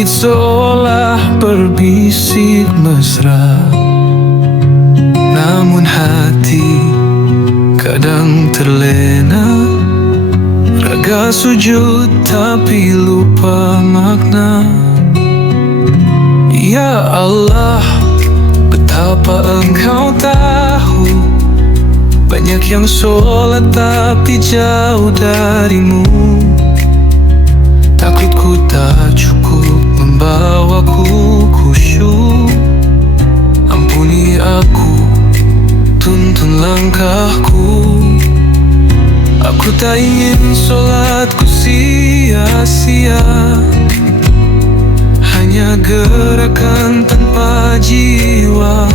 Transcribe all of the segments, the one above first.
Langit seolah berbisik mesra, namun hati kadang terlena. Raga sujud tapi lupa makna. Ya Allah, betapa Engkau tahu, banyak yang sholat tapi jauh darimu. Takutku tak cukup membawaku khusyuk. Ampuni aku, tuntun langkahku. Aku tak ingin sholatku sia-sia, hanya gerakan tanpa jiwa.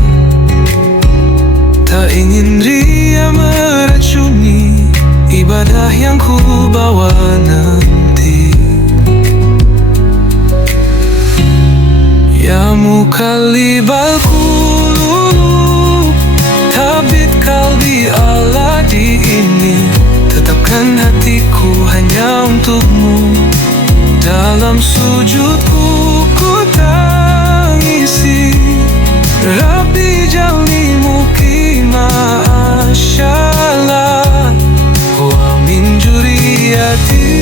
Tak ingin ria meracuni ibadah yang ku bawa nanti. Ya Muqallibal Qulub, thabit qalbi ala dini. Tetapkan hatiku hanya untukmu. Dalam sujudku ku tangisi, Rabbi jalni muqima asyallah wa min juriyati.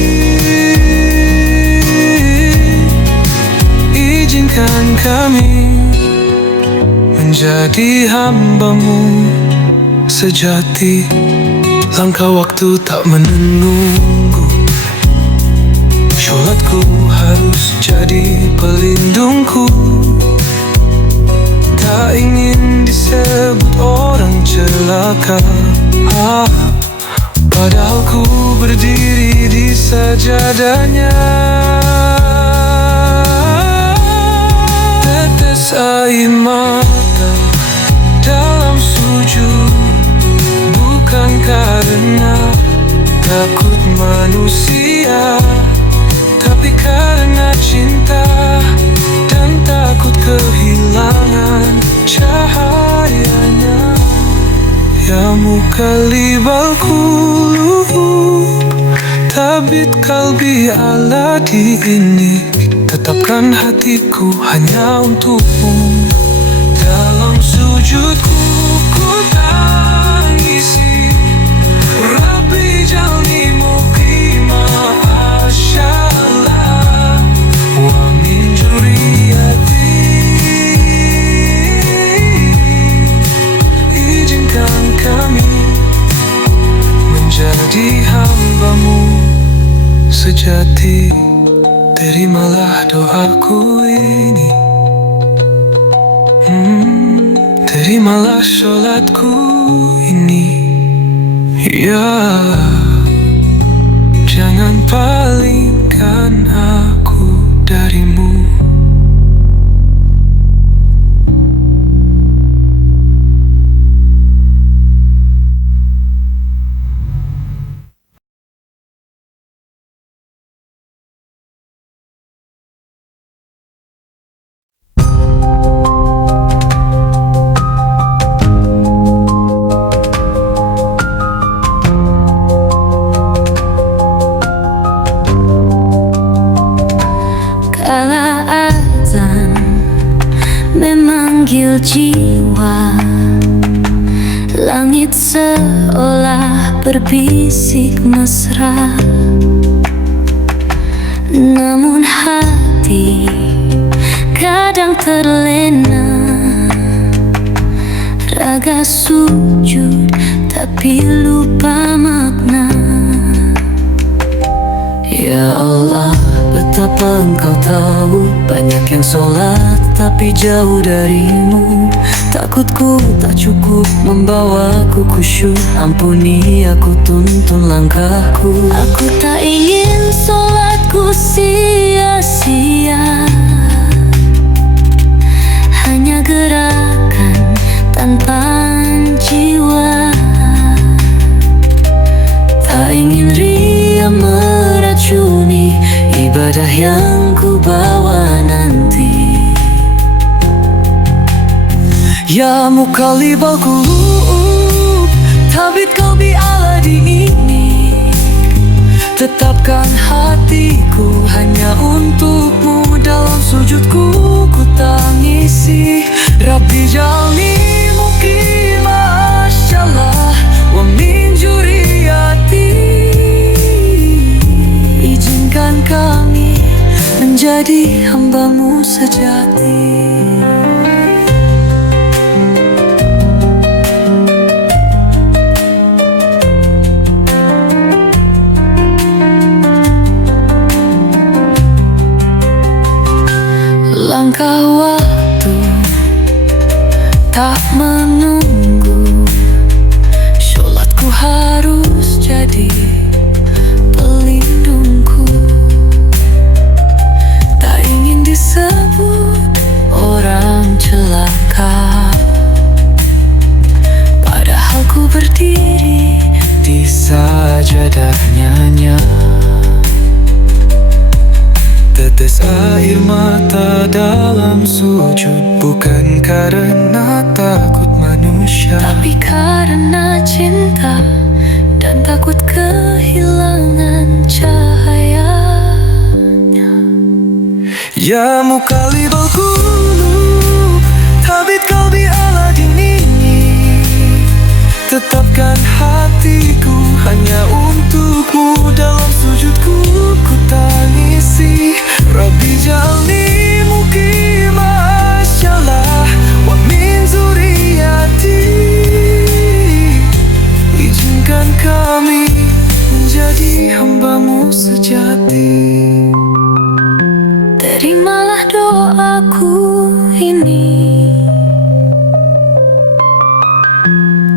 Izinkan kami menjadi hamba-Mu sejati. Langkah waktu tak menunggu, sholatku harus jadi pelindungku. Tak ingin disebut orang celaka, padahal ku berdiri di sajadahnya. Tetes air mata dalam sujud, bukan karena takut manusia, tapi karena cinta dan takut kehilangan cahayanya. Ya Muqallibal Qulub, thabit qalbi ala dini. Tetapkan hatiku hanya untukmu. Dalam sujudku ku tangisi, Rabbi jalni muqima asyallah wa min juriyati. Izinkan kami menjadi hamba-Mu sejati. Terimalah doaku ini, terimalah sholatku ini. Ya, jangan palingkan aku darimu. Memanggil jiwa, langit seolah berbisik mesra, namun hati kadang terlena. Raga sujud tapi lupa makna. Ya Allah, betapa Engkau tahu, banyak yang sholat tapi jauh darimu. Takutku tak cukup membawaku khusyuk. Ampuni aku, tuntun langkahku. Aku tak ingin sholatku sia-sia, hanya gerakan tanpa jiwa. Tak ingin ria meracuni ibadah yang ku bawa nanti. Ya Muqallibal Qulub, thabit qalbi ala dini. Tetapkan hatiku hanya untukmu. dalam sujudku ku tangisi. Rabbi jalni mukima asyalah wa min juriyati. Izinkan kami menjadi hamba-Mu sejati. Langkah waktu tak menunggu, sholatku harus jadi pelindungku. Tak ingin disebut orang celaka, padahal ku berdiri di sajadahnya. Tetes air mata dalam sujud, bukan karena takut manusia, tapi karena cinta dan takut kehilangan cahayanya. Ya muqallibal qulub, thabit qalbi ala dinik. Tetapkan hatiku hanya untukmu, dalam sujudku ku tangisi. Rabbi jalni mukima asyalah wa min zuriyati. Izinkan kami menjadi hamba-Mu sejati. Terimalah doaku ini,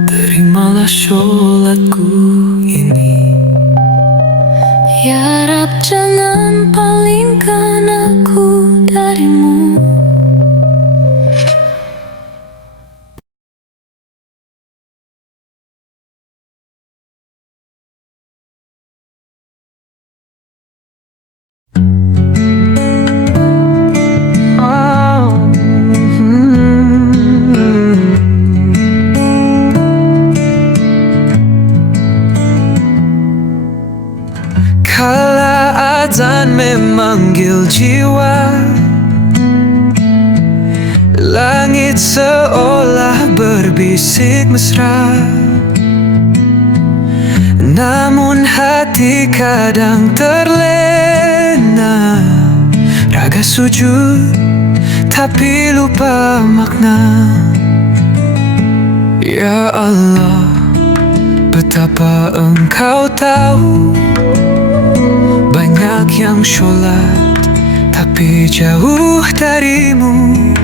terimalah sholatku ini. ya Rab, jangan palingkan aku dari-Mu. Kala azan memanggil jiwa, langit seolah berbisik mesra. Namun hati kadang terlena, raga sujud tapi lupa makna. Ya Allah, betapa Engkau tahu, banyak yang sholat tapi jauh dari-Mu.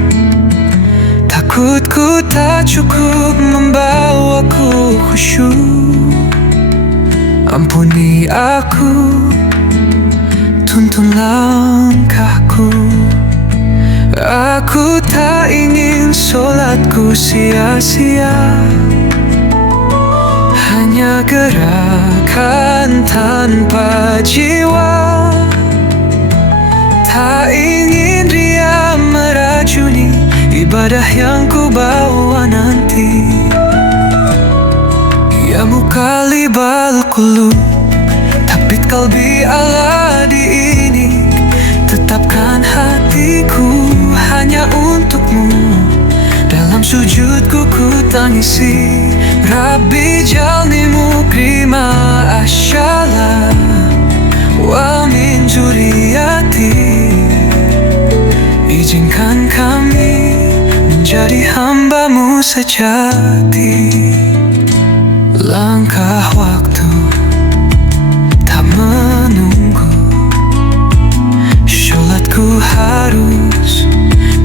Takutku tak cukup membawaku khusyuk. Ampuni aku, tuntun langkahku. Aku tak ingin sholatku sia-sia, hanya gerakan tanpa jiwa. Tak ingin ria meracuni ibadah yang ku bawa nanti. Ya muqallibal qulub, thabit qalbi ala dinik. Tetapkan hatiku hanya untuk-Mu, dalam sujudku ku tangisi. Rabbi jalni mukima asyalah wa min juriyati. Izinkan kami menjadi hamba-Mu sejati. Langkah waktu tak menunggu, sholatku harus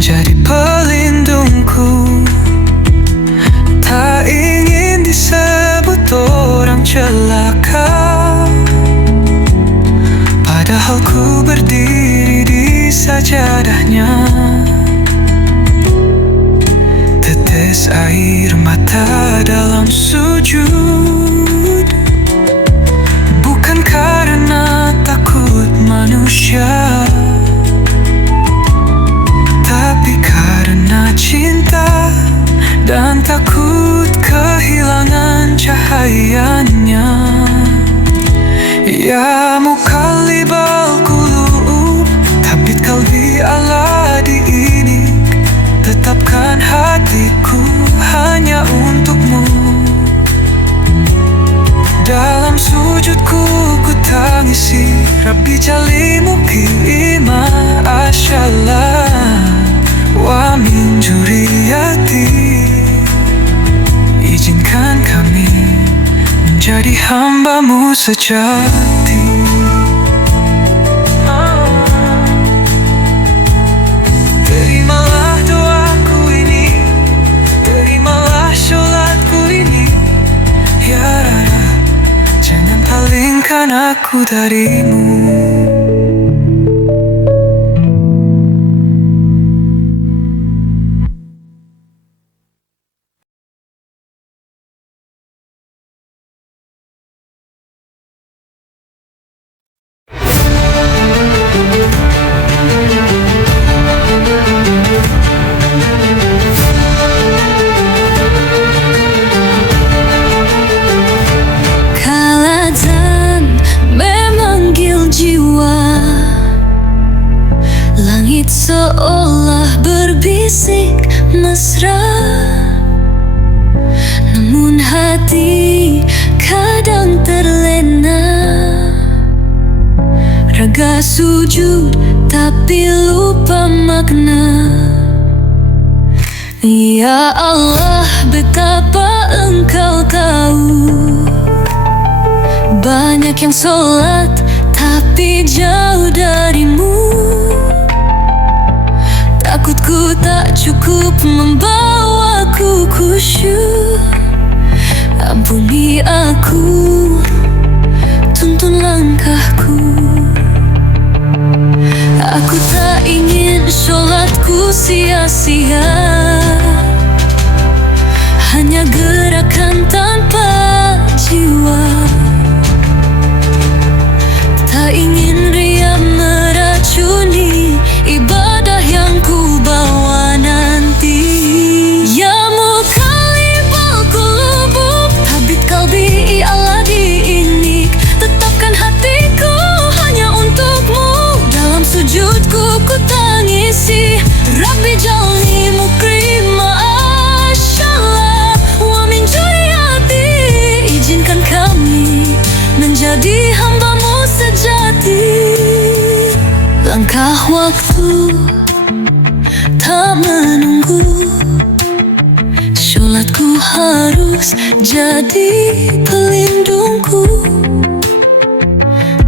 jadi pelindungku. Tak ingin disebut orang celaka, padahal ku berdiri di sajadahnya. Tetes air mata dalam sujud, bukan karena takut manusia, tapi karena cinta dan takut kehilangan cahayanya. Ya muqallibal qulub, thabit qalbi Dalam sujudku ku tangisi, Rabbi jalimu qima asyallah wa min juriyati. Izinkan kami menjadi hamba-Mu sejati. Terimalah doaku ini, terimalah sholatku ini, ya Rab, jangan palingkan aku dari-Mu. Seolah berbisik mesra, namun hati kadang terlena. Raga sujud tapi lupa makna. Ya Allah, betapa Engkau tahu. Banyak yang sholat tapi jauh dari-Mu. Takutku tak cukup membawaku khusyuk. Ampuni aku, tuntun langkahku. Aku tak ingin sholatku sia-sia, hanya gerakan tanpa jiwa. Tak ingin riya meracuni ibadah yang ku bawa nanti. Ya muqallibal qulub, thabbit qalbi ala dinik. Tetapkan hatiku hanya untuk-Mu. Dalam sujudku ku tangisi, Rabbi jalni muqima asyallah wa min juriyati. Izinkan kami menjadi hamba-Mu sejati. Langkah waktu tak menunggu, sholatku harus jadi pelindungku.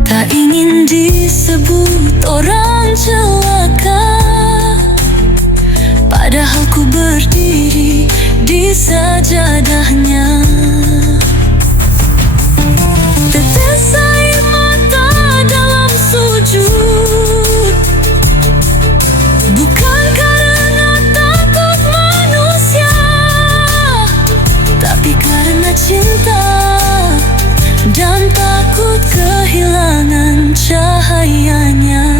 Tak ingin disebut orang celaka, padahal ku berdiri di sajadahnya. Tetes air mata dalam sujud, bukan karena takut manusia, tapi karena cinta dan takut kehilangan cahayanya.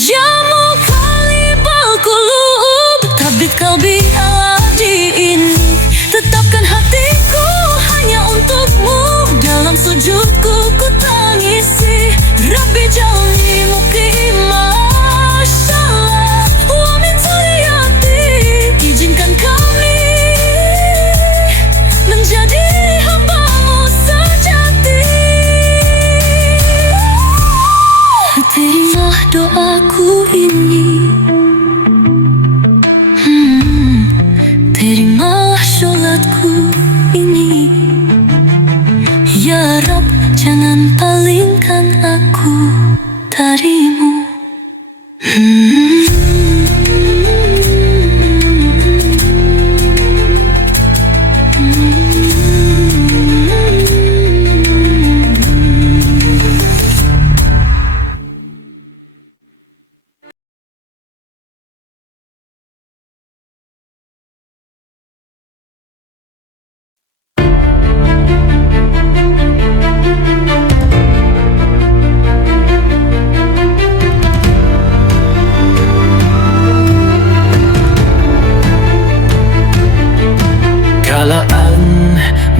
Ya muqallibal qulub, thabbit qalbi ala dinik. Tetapkan hatiku hanya untuk-Mu. Dalam sujudku ku tangisi, Rabbi jalni muqima asyallah wa min zuriyati. Izinkan kami menjadi hamba-Mu sejati. Terimalah doaku ini, terimalah sholatku ini. Ya Rab, jangan palingkan aku dari-Mu.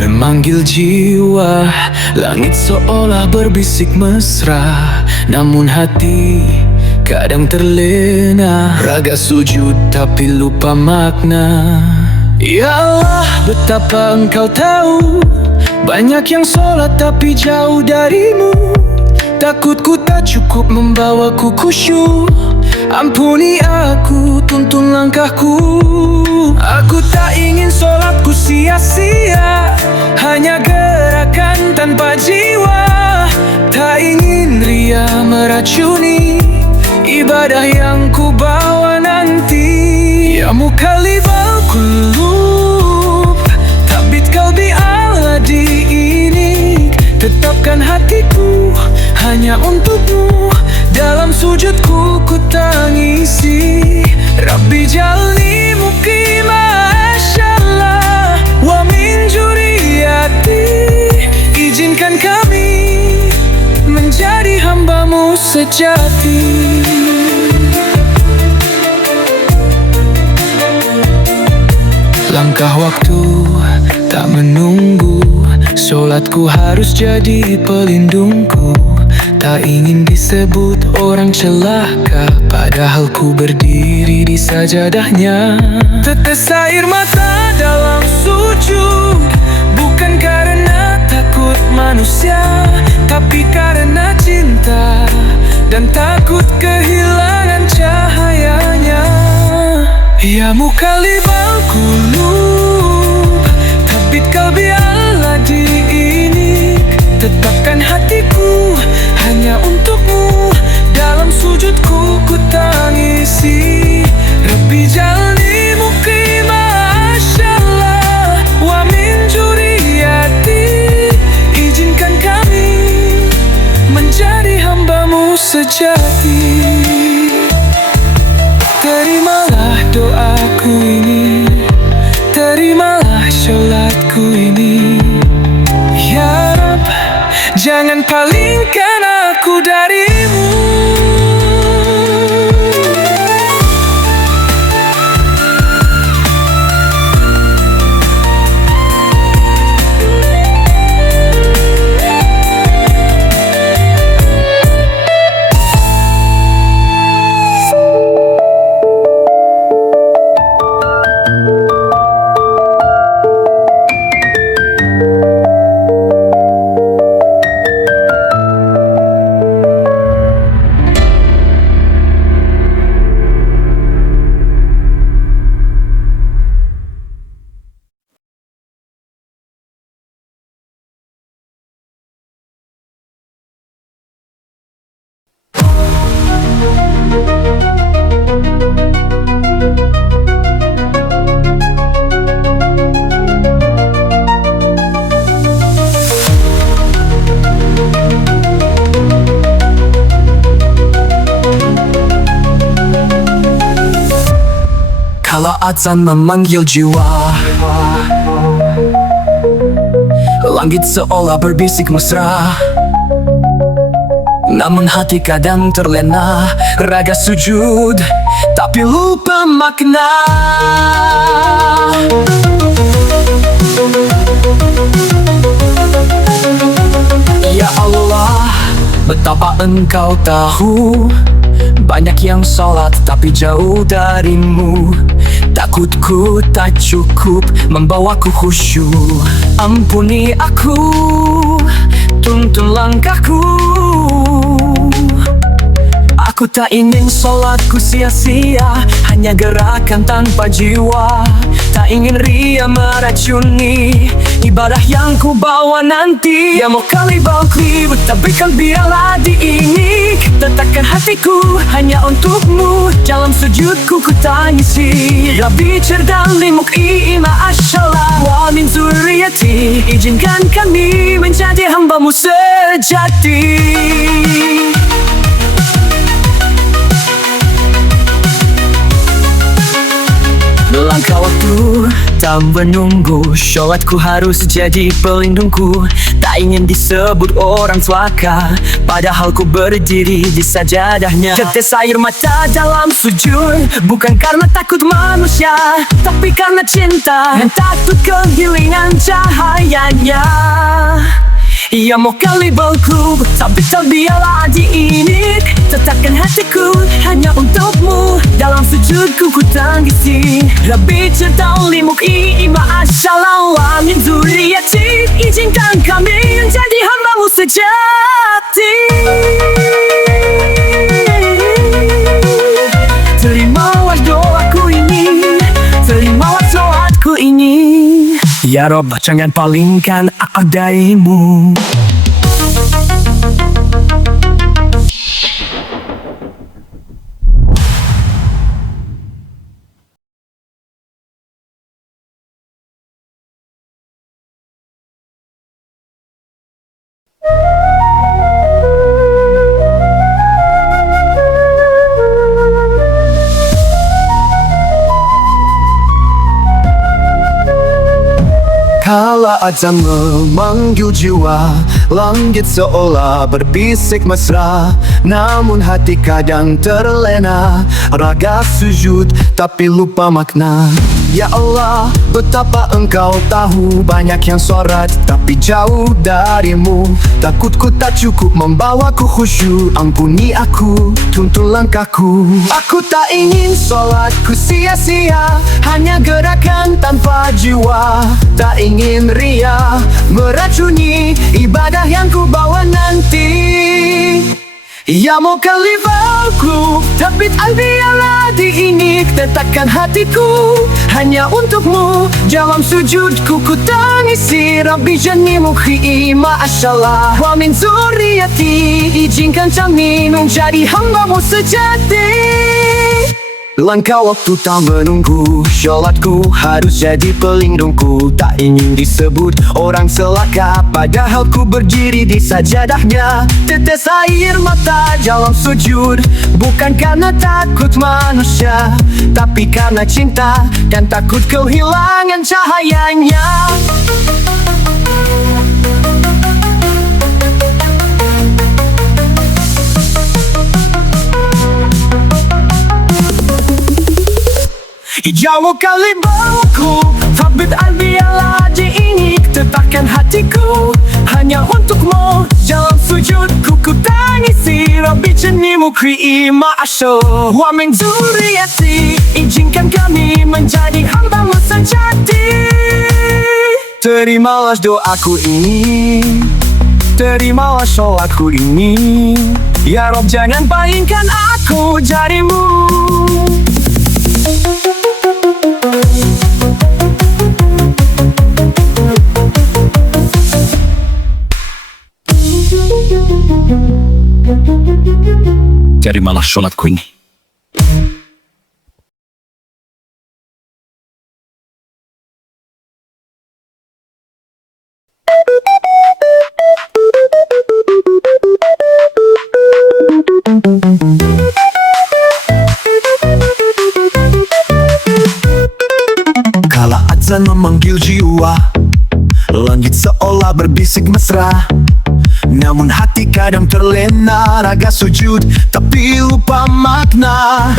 Memanggil jiwa, langit seolah berbisik mesra, namun hati kadang terlena. Raga sujud tapi lupa makna. Ya Allah, betapa Engkau tahu. Banyak yang sholat tapi jauh darimu. Takutku tak cukup membawaku khusyuk. Ampuni aku, tuntun langkahku. Aku tak ingin sholatku sia-sia, hanya gerakan tanpa jiwa. Tak ingin ria meracuni ibadah yang ku bawa nanti. Ya mukalibal qulub, tabbit qalbi ala diinik. Tetapkan hatiku hanya untukmu. Dalam sujudku ku tangisi, Rabbi jalni muqima asyallah wa min juriyati. Izinkan kami menjadi hambamu sejati. Langkah waktu tak menunggu, sholatku harus jadi pelindungku. Tak ingin disebut orang celaka, padahal ku berdiri di sajadahnya. Tetes air mata dalam sujud, bukan karena takut manusia, tapi karena cinta dan takut kehilangan cahayanya. Ya mukalibal qulub, tabbit qalbi ala diinik. Tetapkan hatiku hanya untukmu. Dalam sujudku ku tangisi, Rabbi jalni muqima asyallah wa min juriyati. Izinkan kami menjadi hambamu sejati. Terimalah doaku ini, terimalah sholatku ini. Ya Rab, jangan palingkan aku darimu. Kalau azan memanggil jiwa, langit seolah berbisik mesra. Namun hati kadang terlena, raga sujud tapi lupa makna. Ya Allah, betapa Engkau tahu, banyak yang sholat tapi jauh darimu. Takutku tak cukup membawaku khusyuk. Ampuni aku, tuntun langkahku. Aku tak ingin sholatku sia-sia, hanya gerakan tanpa jiwa. Tak ingin ria meracuni ibadah yang ku bawa nanti. Ya mukalibal qulub, tabbit qalbi ala diinik. Tetapkan hatiku hanya untukmu. Dalam sujudku ku tangisi, Rabbi jalni muqima asyallah wa min zuriyati. Izinkan kami menjadi hambamu sejati. Langkah waktu tak menunggu, sholatku harus jadi pelindungku. Tak ingin disebut orang celaka, padahal ku berdiri di sajadahnya. Tetes air mata dalam sujud, bukan karena takut manusia, tapi karena cinta dan takut kehilangan cahayanya. Ia mau kalibelku, tapi terbiarlah diinik. Tetapkan hatiku hanya untukmu. Dalam sujudku ku tangisi Rabbi tertaulimuki ma'asyalau wa min zuriyati. Izinkan kami menjadi hambamu sejati. Terimalah doaku ini, terimalah sholatku ini. Ya Rob, jangan palingkan aku darimu. Kala azan memanggil jiwa, langit seolah berbisik mesra. Namun hati kadang terlena, raga sujud tapi lupa makna. Ya Allah, betapa engkau tahu, banyak yang sorat tapi jauh darimu. Takutku tak cukup membawaku khusyuk, ampuni aku, tuntun langkahku. Aku tak ingin solatku sia-sia, hanya gerakan tanpa jiwa. Tak ingin ria meracuni ibadah yang ku bawa nanti. Ya mau kalibelku, tapi biarlah diinik. Tetapkan hatiku hanya untukmu. Dalam sujudku ku tangisi Rabbi janimuhi ma'asyalah wa min zuriyati. Izinkan kami menjadi hambamu sejati. Langkah waktu tak menunggu, sholatku harus jadi pelindungku. Tak ingin disebut orang celaka, padahal ku berdiri di sajadahnya. Tetes air mata dalam sujud, bukan karena takut manusia, tapi karena cinta dan takut kehilangan cahayanya. Jauh kalibelku, tapi biarlah diinik. Tetapkan hatiku hanya untukmu. Dalam sujudku ku tangisi Rabbi janimuhi ma'asyalah wa min zuriyati. Izinkan kami menjadi hambamu sejati. Terimalah doaku ini, terimalah sholatku ini. Ya Rob, jangan palingkan aku darimu. Terimalah sholatku ini. Kala azan memanggil jiwa, langit seolah berbisik mesra. Namun hati kadang terlena, raga sujud tapi lupa makna.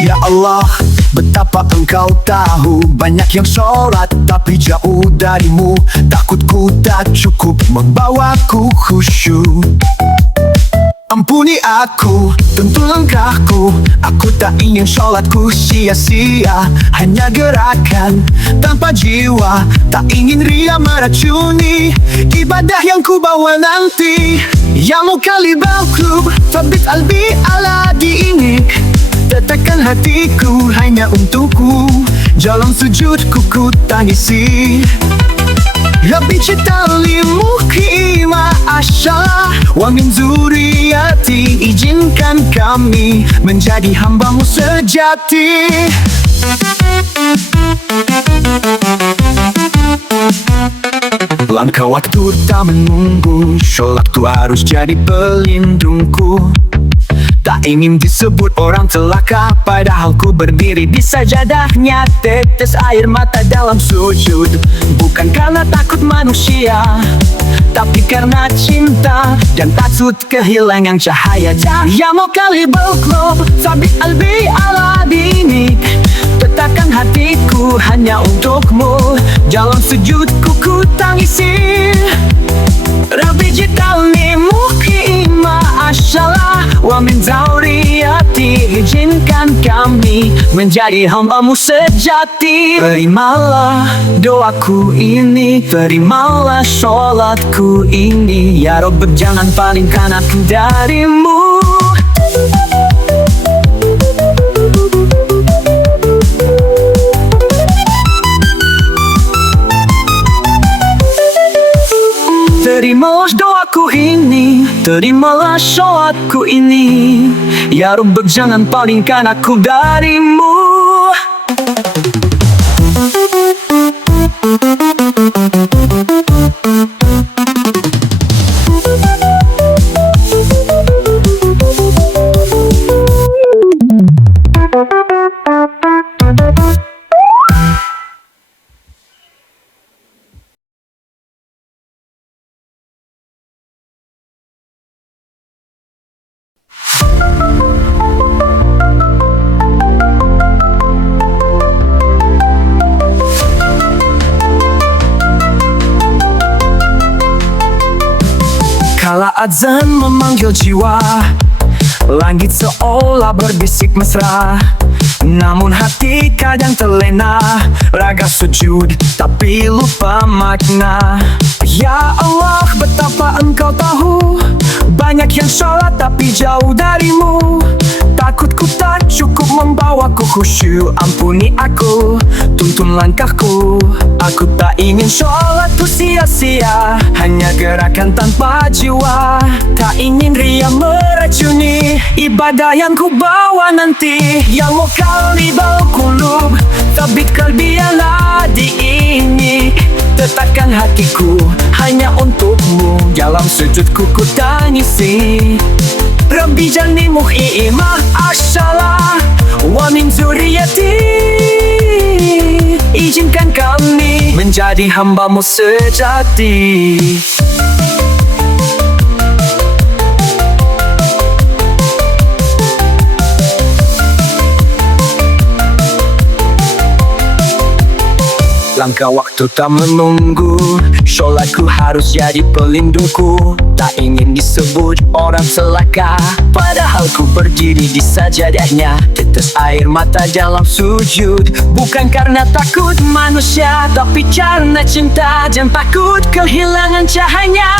Ya Allah, betapa engkau tahu, banyak yang sholat tapi jauh darimu. Takutku tak cukup membawaku khusyuk, ampuni aku, tuntun langkahku. Aku tak ingin sholatku sia-sia, hanya gerakan tanpa jiwa. Tak ingin ria meracuni ibadah yang ku bawa nanti. Ya mau kalibelku, tabit biarlah diinik. Tetapkan hatiku hanya untukku. Dalam sujudku ku tangisi Rabbi tertaulimuki ma'asyalah wa min zuriyati. Izinkan kami menjadi hambamu sejati. Langkah waktu tak menunggu, sholatku harus jadi pelindungku. Tak ingin disebut orang celaka, padahal ku berdiri di sajadahnya. Tetes air mata dalam sujud, bukan karena takut manusia, tapi karena cinta dan takut kehilangan cahaya. Ya mau kalibelku, tapi biarlah diinik. Tetapkan hatiku hanya untukmu. Dalam sujudku ku tangisi Rabbi jidalni muki ma'asyalah Wa min zauriyati, izinkan kami menjadi hamba-Mu sejati. Terimalah doaku ini, terimalah sholatku ini. Ya Rabb, jangan palingkan aku dari-Mu. Terimalah doaku ini, terimalah sholatku ini. Ya Rabb, jangan palingkan aku dari-Mu. Kala azan memanggil jiwa, langit seolah berbisik mesra. Namun hati kadang terlena, raga sujud tapi lupa makna. Ya Allah, betapa Engkau tahu, banyak yang sholat tapi jauh dari-Mu. Takutku tak cukup membawaku khusyuk, ampuni aku, tuntun langkahku. Aku tak ingin sholatku sia-sia, hanya gerakan tanpa jiwa. Tak ingin ria meracuni ibadah yang ku bawa nanti. Ya muqallibal qulub, tsabbit qalbi ala dinik. Tetapkan hatiku hanya untuk-Mu, dalam sujudku ku tangisi. Rabbi jalni muhyi ma'asyalah wa min zuriyati, izinkan kami menjadi hamba-Mu sejati. Langkah waktu tak menunggu, sholatku harus jadi pelindungku. Tak ingin disebut orang celaka, padahal ku berdiri di sajadahnya. Tetes air mata dalam sujud, bukan karena takut manusia, tapi karena cinta dan takut kehilangan cahaya.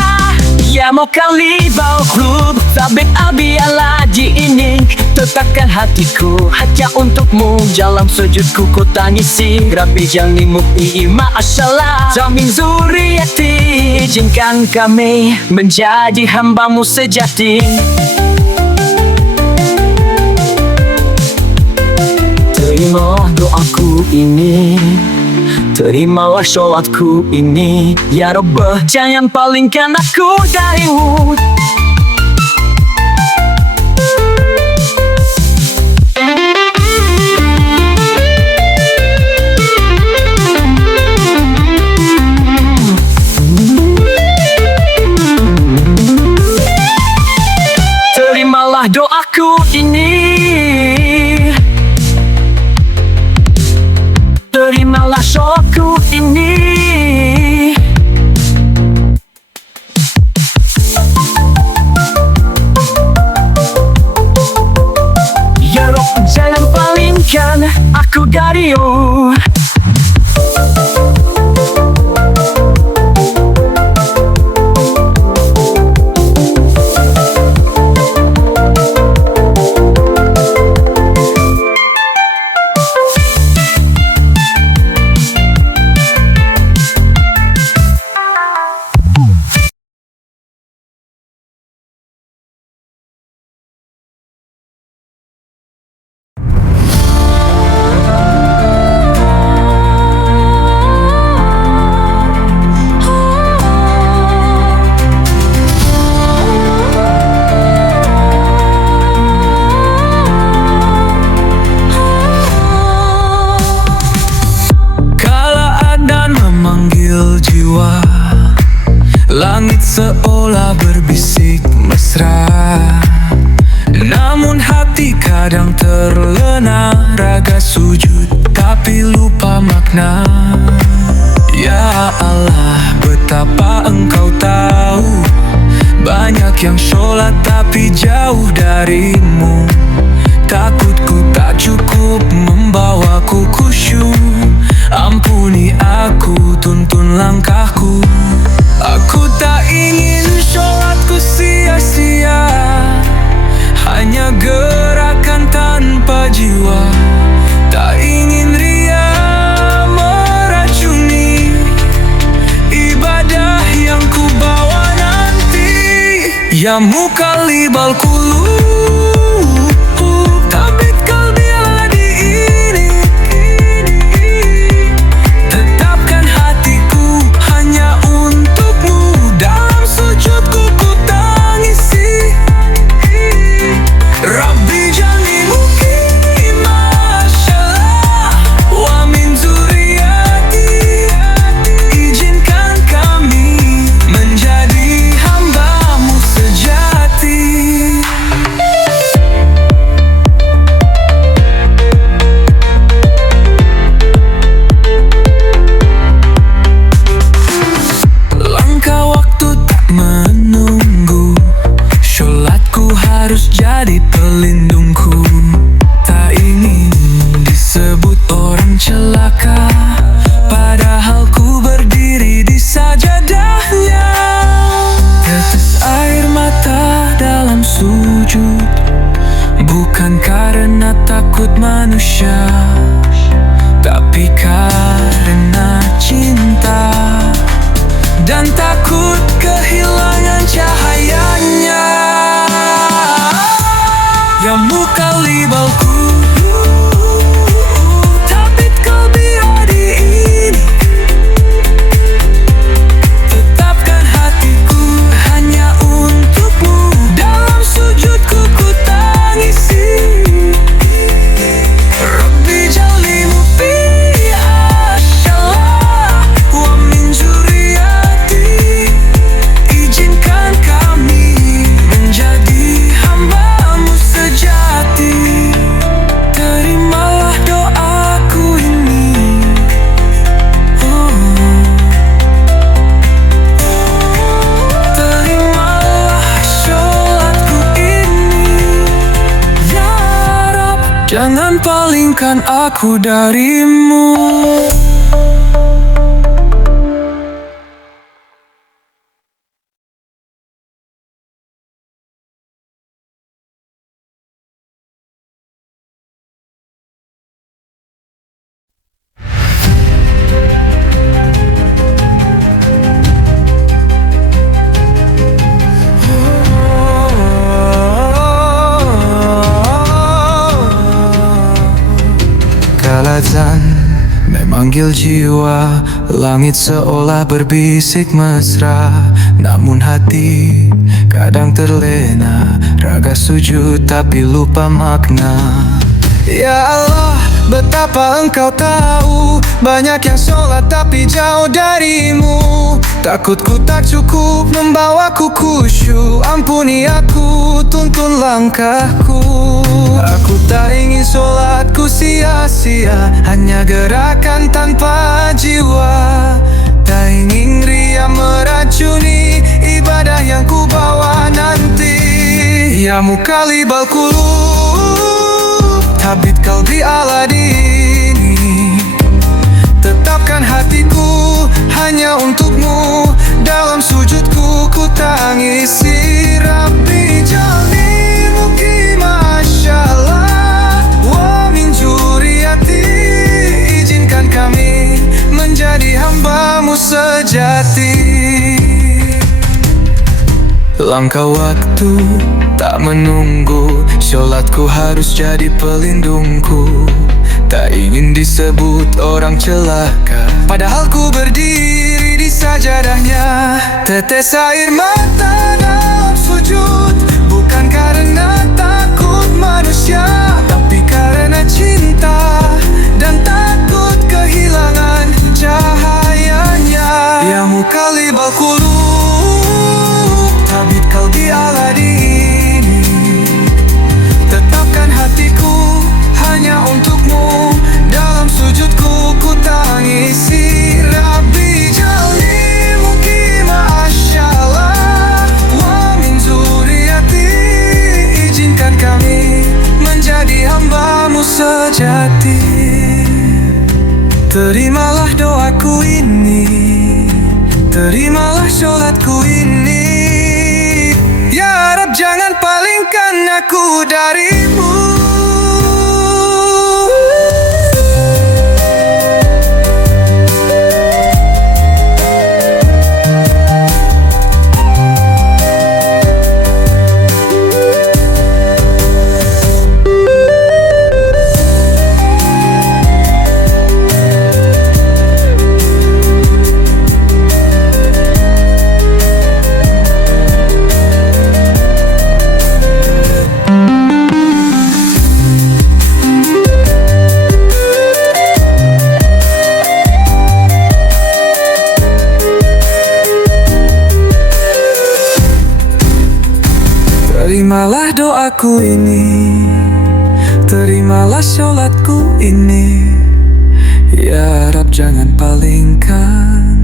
Ya muqallibal qulub, tsabbit qalbi ala dinik. Tetapkan hatiku hanya untuk-Mu, dalam sujudku ku tangisi. Rabbi jalni muhyi ma'asyalah wa min zuriyati, izinkan kami menjadi hamba-Mu sejati. Terimalah doaku ini, terimalah sholatku ini. Ya Rabb, jangan palingkan aku dari-Mu. Terimalah doaku ini, terimalah sholatku ini. Ya Rabb, jangan palingkan aku dari-Mu. Langit seolah berbisik mesra, namun hati kadang terlena. Raga sujud tapi lupa makna. Ya Allah, Betapa engkau tahu, banyak yang sholat tapi jauh darimu. Takutku tak cukup membawaku khusyuk. Ampuni aku, tuntun langkahku. Aku tak ingin sholatku sia-sia, hanya gerakan tanpa jiwa. Tak ingin ria meracuni ibadah yang ku bawa nanti. Ya muqallibal qulub, thabit qalbi ala diinik. Tetapkan hatiku hanya untukmu, dalam sujudku ku tangisi. Rabbi jalni muqima shalah wa min zuriyati. Izinkan kami menjadi hamba-Mu sejati. Langkah waktu tak menunggu, sholatku harus jadi pelindungku. Tak ingin disebut orang celaka, padahal ku berdiri di sajadahnya. Tetes air mata dalam sujud, bukan karena takut manusia, tapi karena cinta dan takut kehilangan cahayanya. Ya muqallibal qulub, thabit qalbi ala diinik. Tetapkan hatiku hanya untukmu, dalam sujudku ku tangisi. Rabbi jalni muqima shalah wa min zuriyati. Izinkan kami menjadi hamba-Mu sejati. Terimalah doaku ini, terimalah sholatku ini. Ya Rab, jangan palingkan aku darimu. Azan memanggil jiwa, langit seolah berbisik mesra. Namun hati kadang terlena, raga sujud tapi lupa makna. Ya Allah, betapa engkau tahu, banyak yang sholat tapi jauh darimu. Takutku tak cukup membawaku khusyuk. Ampuni aku, tuntun langkahku. Aku tak ingin sholatku sia-sia, hanya gerakan tanpa jiwa. Tak ingin ria meracuni ibadah yang ku bawa nanti. Ya muqallibal qulub, thabit qalbi ala diinik. Tetapkan hatiku hanya untukmu, dalam sujudku ku tangisi. Rabbi jalni muqima shalah wa min zuriyati. Izinkan kami menjadi hamba-Mu sejati. Langkah waktu tak menunggu, sholatku harus jadi pelindungku. Tak ingin disebut orang celaka, padahal ku berdiri di sajadahnya. Tetes air mata dalam sujud, bukan karena takut manusia, tapi karena cinta dan takut kehilangan cahayanya. Ya muqallibal qulub, thabit qalbi ala diinik. Tetapkan hatiku hanya untukmu, dalam sujudku ku tangisi. Rabbi jalni muqima Terimalah doaku ini, terimalah sholatku ini. Ya Rab, jangan palingkan aku darimu. Terimalah doaku ini, terimalah sholatku ini. Ya Rab, jangan palingkan